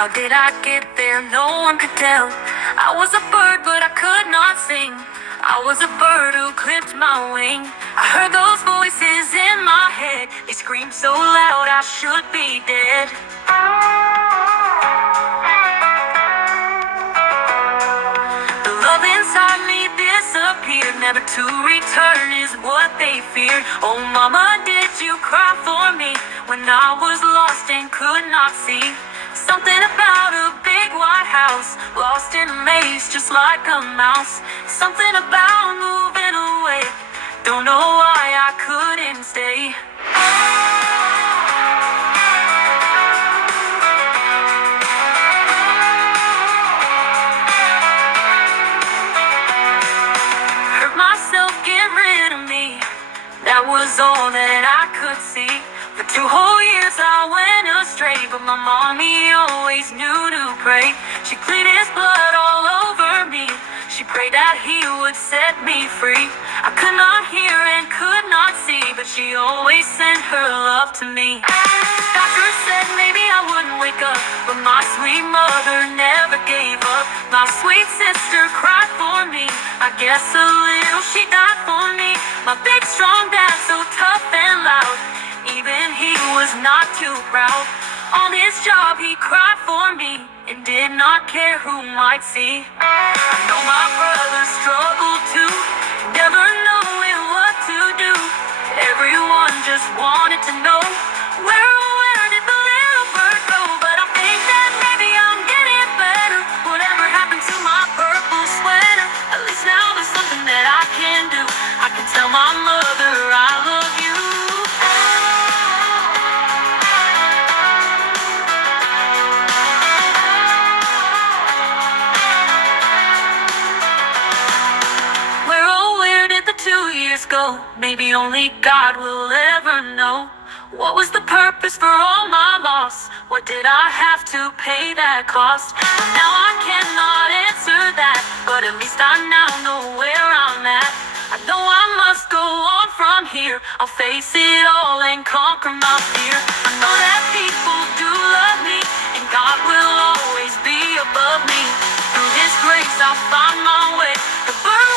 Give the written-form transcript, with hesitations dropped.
How did I get there? No one could tell. I was a bird, but I could not sing. I was a bird who clipped my wing. I heard those voices in my head. They screamed so loud I should be dead. The love inside me disappeared, never to return is what they feared. Oh mama, did you cry for me when I was lost and could not see? Something about a big white house, lost in a maze just like a mouse. Something about moving away, don't know why I couldn't stay. Hurt myself, get rid of me, that was all that I could see. For 2 whole years I went astray, but my mommy always knew to pray. She pleaded his blood all over me, she prayed that he would set me free. I could not hear and could not see, but she always sent her love to me. Doctor said maybe I wouldn't wake up, but my sweet mother never gave up. My sweet sister cried for me, I guess a little she died for me. My big strong dad, so tough and loud, even he was not too proud. On his job he cried for me and did not care who might see. I know my brother struggled too, never knowing what to do. Everyone just wanted to know, where did the little bird go? But I think that maybe I'm getting better. Whatever happened to my purple sweater? At least now there's something that I can do. I can tell my mother I love you. Go. Maybe only God will ever know. What was the purpose for all my loss? What did I have to pay that cost? Well, now I cannot answer that, but at least I now know where I'm at. I know I must go on from here. I'll face it all and conquer my fear. I know that people do love me, and God will always be above me. Through His grace I'll find my way. The bird